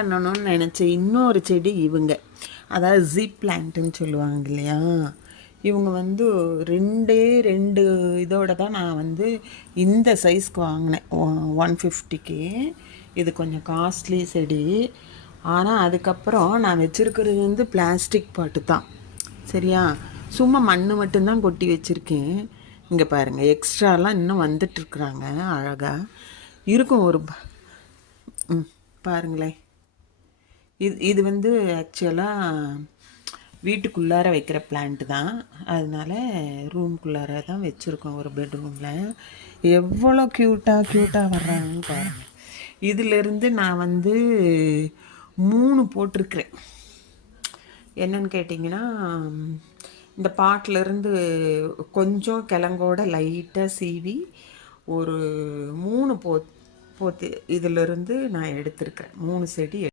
பண்ணணும்னு நினச்ச இன்னொரு செடி இவங்க, அதாவது ஜீப் பிளான்ட்டுன்னு சொல்லுவாங்க இல்லையா. இவங்க வந்து ரெண்டு இதோட தான் நான் வந்து இந்த சைஸ்க்கு வாங்கினேன் 150க்கு. இது கொஞ்சம் காஸ்ட்லி செடி. ஆனால் அதுக்கப்புறம் நான் வச்சுருக்கிறது வந்து பிளாஸ்டிக் பாட்டு தான் சரியா. சும்மா மண் மட்டும்தான் கொட்டி வச்சுருக்கேன். இங்கே பாருங்கள், எக்ஸ்ட்ராலாம் இன்னும் வந்துட்டுருக்குறாங்க. அழகாக இருக்கும் ஒரு பாருங்களேன். இது வந்து ஆக்சுவலாக வீட்டுக்குள்ளார வைக்கிற பிளான்ட் தான். அதனால ரூம்குள்ளார தான் வச்சுருக்கோம், ஒரு பெட்ரூமில். எவ்வளோ க்யூட்டாக வர்றாங்கன்னு பாருங்கள். இதிலேருந்து நான் வந்து 3 போட்டிருக்கிறேன். என்னன்னு கேட்டிங்கன்னா, இந்த பாட்டிலேருந்து கொஞ்சம் கிழங்கோட லைட்டாக சீவி ஒரு 3 போத்து இதிலிருந்து நான் எடுத்திருக்கிறேன். 3 செடி